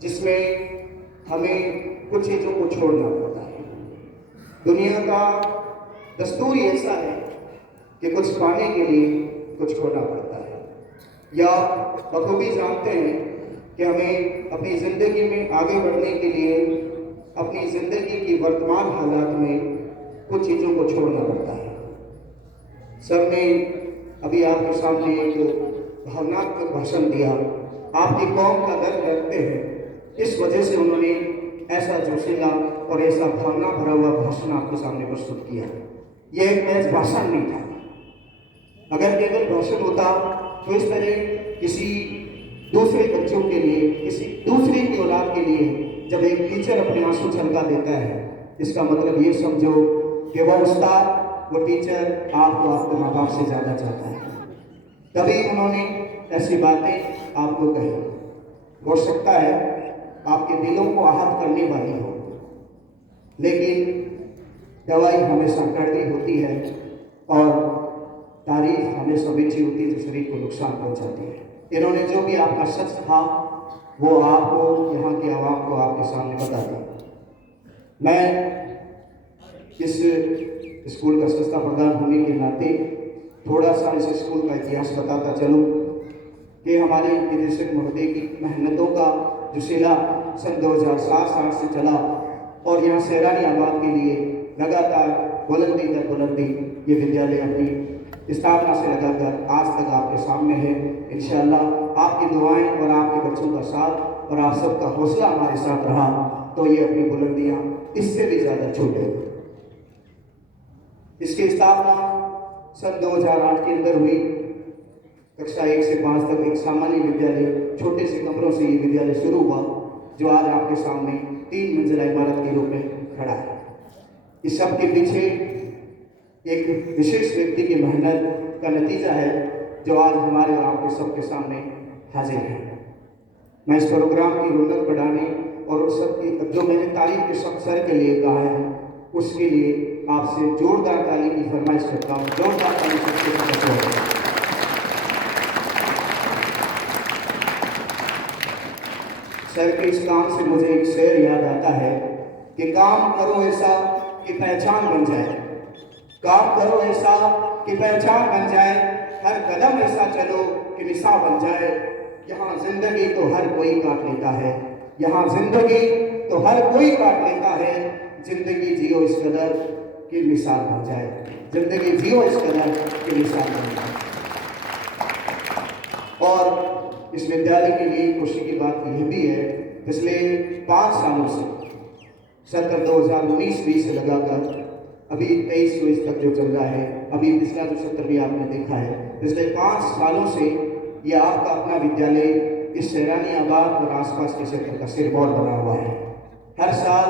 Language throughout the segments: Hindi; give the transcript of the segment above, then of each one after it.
जिसमें हमें कुछ चीज़ों को छोड़ना पड़ता है। दुनिया का दस्तूर ही ऐसा है कि कुछ पाने के लिए कुछ खोना पड़ता है। या बखूबी जानते हैं कि हमें अपनी ज़िंदगी में आगे बढ़ने के लिए अपनी ज़िंदगी की वर्तमान हालात में कुछ चीज़ों को छोड़ना पड़ता है। सर ने अभी आपके सामने एक भावनात्मक भाषण दिया। आपकी कौम का दर्द रखते हैं, इस वजह से उन्होंने ऐसा जोशीला और ऐसा भावना भरा हुआ भाषण आपके सामने प्रस्तुत किया। यह एक महज भाषण नहीं था। अगर केवल भाषण होता तो इस तरह किसी दूसरे बच्चों के लिए, किसी दूसरे की औलाद के लिए जब एक टीचर अपने आंसू छलका देता है, इसका मतलब ये समझो कि वह उस्ताद, वो टीचर आपको आपके माँ बाप से ज़्यादा चाहता है। तभी उन्होंने ऐसी बातें आपको कही। हो सकता है आपके दिलों को आहत करने वाली हो, लेकिन दवाई हमेशा कड़वी होती है और तारीफ हमेशा मीठी होती है जो शरीर को नुकसान पहुंचाती है। इन्होंने जो भी आपका सच था वो आपको, यहाँ की आवाम को आपके सामने बता दिया। मैं इस स्कूल का संस्था प्रधान होने के नाते थोड़ा सा इस स्कूल का इतिहास बताता चलूँ कि हमारे निदेशक महोदय की मेहनतों का जो सिला सन 2007 से चला और यहाँ सैरानी आबाद के लिए लगातार बुलंदी दर बुलंदी ये विद्यालय अपनी स्थापना से लगाकर आज तक आपके सामने है। इंशाअल्लाह आपकी दुआएं और आपके बच्चों का साथ और आप सबका हौसला हमारे साथ रहा तो ये अपनी बुलंदियाँ इससे भी ज़्यादा छूटेगी। इसकी स्थापना सन 2008 के अंदर हुई। कक्षा 1 से 5 तक एक सामान्य विद्यालय, छोटे से कमरों से ये विद्यालय शुरू हुआ जो आज आपके सामने 3 मंजिला इमारत के रूप में खड़ा है। इस सब के पीछे एक विशेष व्यक्ति की मेहनत का नतीजा है जो आज हमारे और आपके सबके सामने हाजिर है। मैं इस प्रोग्राम की रौनक बढ़ाने और उस सब की जो मैंने तारीफ के सब सर के लिए कहा है उसके लिए आपसे जोरदार ताली की फरमाइश करता हूँ। जोरदार ताली सबसे सर के इस काम से मुझे एक शेर याद आता है कि काम करो ऐसा कि पहचान बन जाए, काम करो ऐसा कि पहचान बन जाए, हर कदम ऐसा चलो कि निशान बन जाए। यहाँ जिंदगी तो हर कोई काट लेता है, यहाँ जिंदगी तो हर कोई काट लेता है। जिंदगी जियो इस कदर कि मिसाल बन जाए, जिंदगी जियो इस कदर कि मिसाल बन जाए। और इस विद्यालय के लिए खुशी की बात यह भी है, पिछले 5 सालों से सत्र 2019-20 से लगाकर अभी 23-24 तक जो चल रहा है, अभी पिछला जो सत्र भी आपने देखा है, पिछले 5 सालों से यह आपका अपना विद्यालय इस सैरानी आबाद और आसपास के क्षेत्र का सिरमौर बना हुआ है। हर साल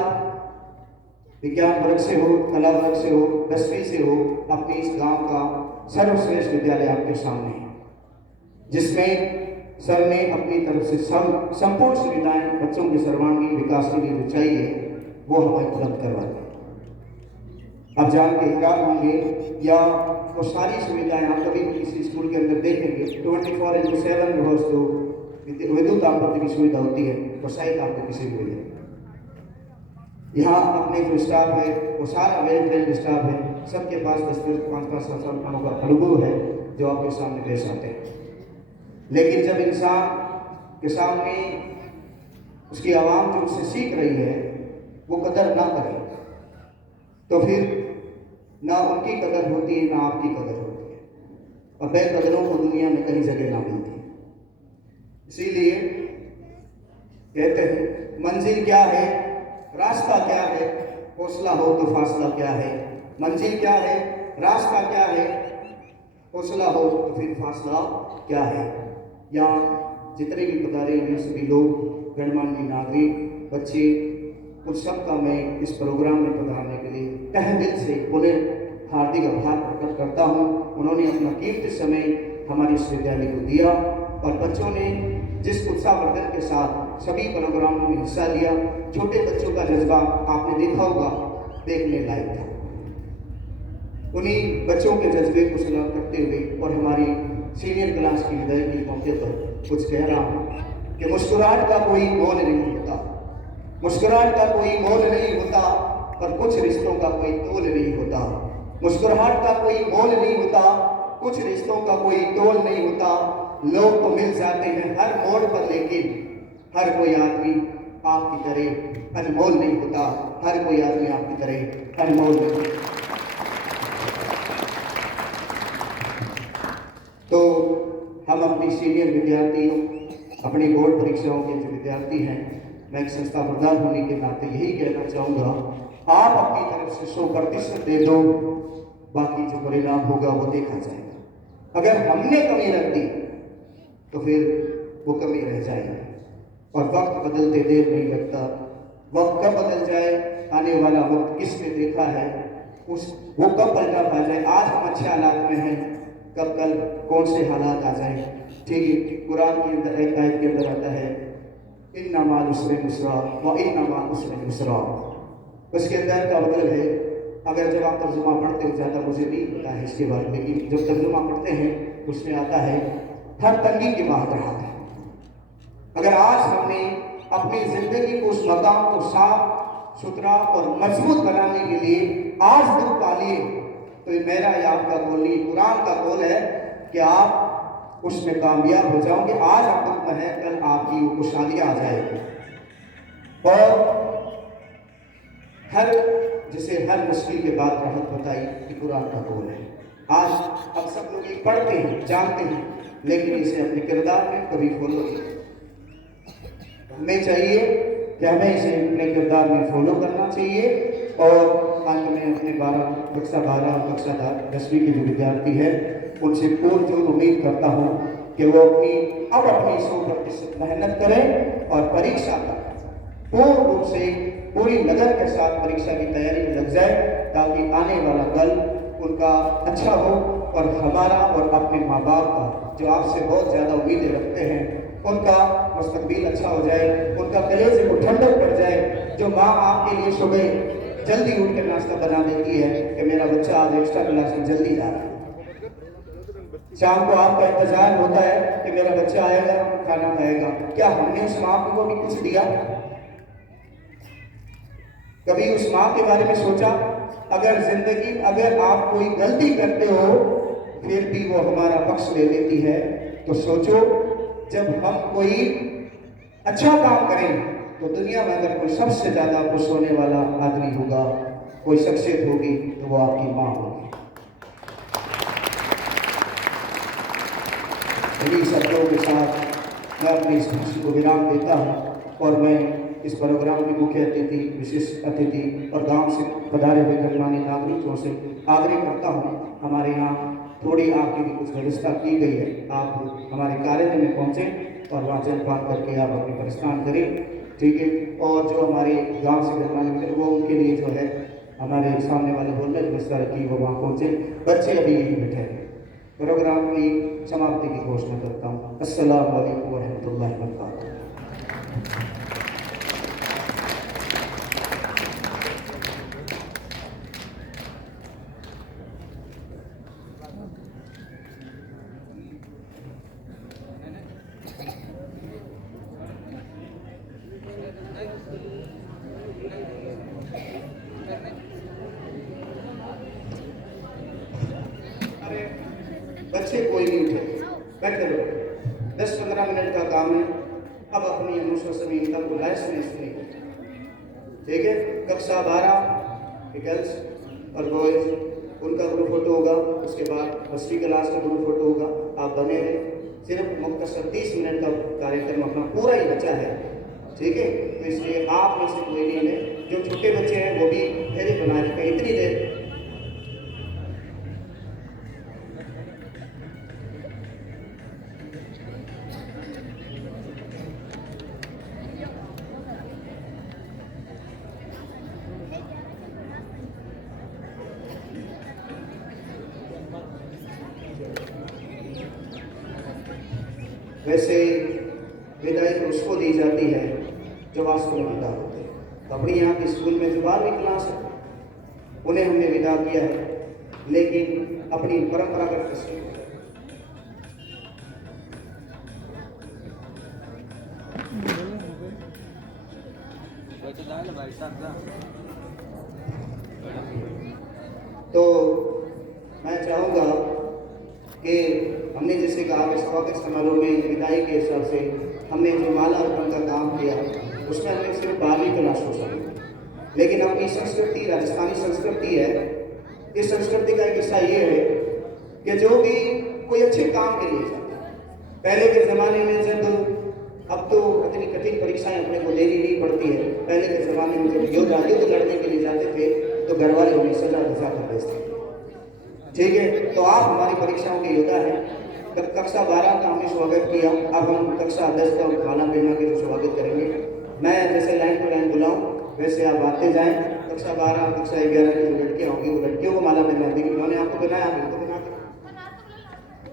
विज्ञान वर्ग से हो, कला वर्ग से हो, 10वीं से हो, अपने इस गांव का सर्वश्रेष्ठ विद्यालय आपके सामने है, जिसमें सर ने अपनी तरफ से संपूर्ण सुविधाएं बच्चों के सर्वांगीण विकास के लिए जो चाहिए वो हमें उपलब्ध करवाते हैं। आप जान के हैरान होंगे या वो सारी सुविधाएं आप कभी भी किसी स्कूल के अंदर देखेंगे 24/7 जो विद्युत आपूर्ति की सुविधा होती है वो शायद आपको किसी भी मिले। यहाँ अपने जो स्टाफ है वो सारा वेल ट्रेन्ड स्टाफ है, सबके पास 10-5 साल का अनुभव है जो आपके सामने पेश आते हैं। लेकिन जब इंसान के सामने उसकी आवाम जो उससे सीख रही है वो कदर ना करे तो फिर ना उनकी कदर होती है ना आपकी कदर होती है, और बेकदरों को दुनिया में कहीं जगह ना मिलती है। इसीलिए कहते हैं मंजिल क्या है, रास्ता क्या है, हौसला हो तो फासला क्या है। मंजिल क्या है, रास्ता क्या है, हौसला हो तो फिर फासला क्या है। यहाँ जितने भी पधारे हुए सभी लोग, गणमान्य नागरिक, बच्चे, उन सब का मैं इस प्रोग्राम में पधारने के लिए तहे दिल से उन्हें हार्दिक आभार प्रकट करता हूँ। उन्होंने अपना कीमती समय हमारे इस विद्यालय को दिया और बच्चों ने जिस उत्साहवर्धन के साथ सभी प्रोग्रामों में हिस्सा लिया, छोटे बच्चों का जज्बा आपने देखा होगा, देखने लायक था। उन्हीं बच्चों के जज्बे को सलाम करते हुए और हमारी सीनियर क्लास की विदाई के मौके पर कुछ कह रहा हूँ। कि मुस्कुराहट का कोई मोल नहीं होता, मुस्कुराहट का कोई मोल नहीं होता, पर कुछ रिश्तों का कोई तोल नहीं होता। मुस्कुराहट का कोई मोल नहीं होता, कुछ रिश्तों का कोई तोल नहीं होता। लोग तो मिल जाते हैं हर मोड़ पर, लेकिन हर कोई आदमी आपकी तरह अनमोल नहीं होता। हर कोई आदमी आपकी तरह अनमोल नहीं होता। तो हम अपनी सीनियर विद्यार्थियों, अपनी बोर्ड परीक्षाओं के जो विद्यार्थी हैं, मैं एक संस्था प्रधान होने के नाते यही कहना चाहूँगा, आप अपनी तरफ से 100% दे दो, बाकी जो परिणाम होगा वो देखा जाएगा। अगर हमने कमी रख दी तो फिर वो कमी रह जाएगी। और वक्त बदलते देर नहीं लगता। वक्त कब बदल जाए, आने वाला वक्त किसने देखा है, वो कब पलटा पा जाए। आज हम अच्छे हालात में हैं, कब कल कौन से हालात आ जाए। ठीक है, कुरान के अंदर एक आयत के अंदर आता है, इन्ना माल उसरे मुसरा व इन्ना माल उसरे मुसरा। उसके अंदर का मतलब है, अगर जब आप तर्जुमा पढ़ते हो, ज़्यादा मुझे नहीं पता है इसके बारे में, लेकिन जब तर्जुमा पढ़ते हैं उसमें आता है हर तंगी के बाद राहत है। अगर आज हमने अपनी जिंदगी को, उस मकाम को साफ सुथरा और मजबूत बनाने के लिए आज दुख पा लिए, तो ये मेरा या आपका कौल नहीं, कुरान का कौल है कि आप उसमें कामयाब हो जाओगे। आज आप दुख में है, कल आपकी वो खुशहालियाँ आ जाएगी। और जैसे हर मुश्किल के बाद राहत बताई कि कुरान का कौल है। आज अब सब लोग ये पढ़ते हैं, जानते हैं, लेकिन इसे अपने किरदार में कभी फॉलो नहीं। हमें चाहिए कि हमें इसे अपने किरदार में फॉलो करना चाहिए। और अंत में अपने कक्षा 12 और कक्षा 10वीं के जो विद्यार्थी हैं, उनसे पुरजोर उम्मीद करता हूँ कि वो अपनी 100% मेहनत करें और परीक्षा का पूर्ण रूप से, पूरी लगन के साथ परीक्षा की तैयारी में लग जाए, ताकि आने वाला कल उनका अच्छा हो और हमारा और अपने माँ बाप का, जो आपसे बहुत ज़्यादा उम्मीदें रखते हैं, उनका मुस्तकबिल अच्छा हो जाए, उनका कलेजे को ठंडक पड़ जाए। जो माँ आपके लिए सुबह जल्दी उठ कर नाश्ता बना देती है कि मेरा बच्चा आज एक्स्ट्रा क्लास में जल्दी जा रहा है, शाम को आपका इंतजार होता है कि मेरा बच्चा आएगा, खाना खाएगा, क्या हमने उस माँ को भी कुछ दिया? कभी उस माँ के बारे में सोचा? अगर आप कोई गलती करते हो फिर भी वो हमारा पक्ष ले लेती है, तो सोचो जब हम कोई अच्छा काम करें तो दुनिया में अगर कोई सबसे ज्यादा खुश होने वाला आदमी होगा, कोई शख्सियत होगी, तो वो आपकी माँ होगी। इन्हीं शब्दों के साथ मैं अपनी इस भाषण को विराम देता हूँ और मैं इस प्रोग्राम के मुख्य अतिथि, विशिष्ट अतिथि और गांव से पधारे हुए गणमान्य नागरिकों से आग्रह करता हूँ, हमारे यहाँ थोड़ी आपकी भी कुछ व्यवस्था की गई है। आप हमारे कार्यालय में पहुँचे और वहाँ जलपान करके आप अपनी प्रस्थान करें, ठीक है। और जो हमारे गांव से गणमान्य वो, उनके लिए जो है हमारे सामने वाले हॉल में व्यवस्था रखी, वो वहाँ पहुँचे। बच्चे अभी यहीं बैठे हैं। प्रोग्राम की समाप्ति की घोषणा करता हूँ। अस्सलाम वालेकुम वरहमतुल्लाहि वबरकातुहू। बच्चे कोई नहीं उठे, बैठे रहो, 10-15 मिनट का काम है। अब अपनी अनुशासनहीनता को लाइसेंस नहीं करते, ठीक है। कक्षा 12 के गर्ल्स और बॉयज, उनका ग्रुप फोटो होगा, उसके बाद 10वीं क्लास का ग्रुप फोटो होगा। आप बने रहें, सिर्फ मुख्तसर 30 मिनट का कार्यक्रम अपना पूरा ही बचा है, ठीक है। तो इसलिए आप में से कोई नहीं है, जो छोटे बच्चे हैं वो भी धैर्य बना रहे हैं इतनी देर। वैसे विदाई तो उसको दी जाती है जो वास्तव में विदा होते हैं। तो अपनी यहाँ के स्कूल में जो 12वीं क्लास है उन्हें हमने विदा किया है, लेकिन अपनी परंपरागत तस्वीर तो मैं चाहूँगा कि हमने जैसे कहा कि स्वागत समारोह में विदाई के हिसाब से हमने जो माला अर्पण का काम किया उसमें हमने सिर्फ 12वीं क्लास हो सकी, लेकिन अपनी संस्कृति राजस्थानी संस्कृति है। इस संस्कृति का एक हिस्सा ये है कि जो भी कोई अच्छे काम के लिए जाता है, पहले के ज़माने में जब अब तो इतनी कठिन परीक्षाएं अपने को देनी नहीं पड़ती है, पहले के ज़माने में जब युद्ध लड़ने के लिए जाते थे तो घर वाले उन्हें सजा धजा कर भेजते थे। ठीक है, तो आप हमारी परीक्षाओं के योद्धा हैं। कक्षा 12 का हमने स्वागत किया, अब हम कक्षा 10 का खाना पीना के जो स्वागत करेंगे। मैं जैसे लाइन टू लाइन बुलाऊं वैसे आप आते जाएं। कक्षा 12 कक्षा 11 की जो लड़कियाँ होंगी वो लड़कियों को माला पहना देंगी, उन्होंने आपको बनाया आपको बना के,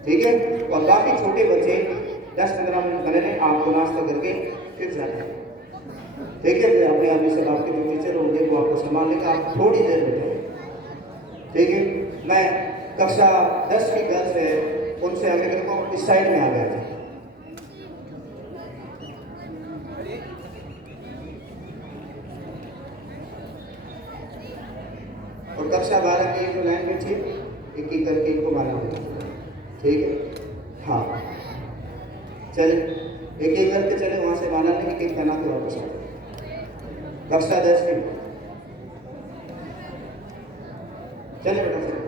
ठीक है। और बाकी छोटे बच्चे 10-15 मिनट बने रहें, आपको नाश्ता करके फिर जाना है, ठीक है। फिर अपने आप से आपके जो टीचर होंगे वो आपको संभाल लेंगे, आप थोड़ी देर बैठे, ठीक है। मैं कक्षा 10 की गर्ल्स है उनसे आगे को इस साइड में आ गया था। और कक्षा 12 की जो लाइन में थी एक एक करके इनको मारा होगा, ठीक है। हाँ चले एक एक करके चले, वहां से माना नहीं, एक एक बना के वापस आ कक्षा 10 की चले बेटा।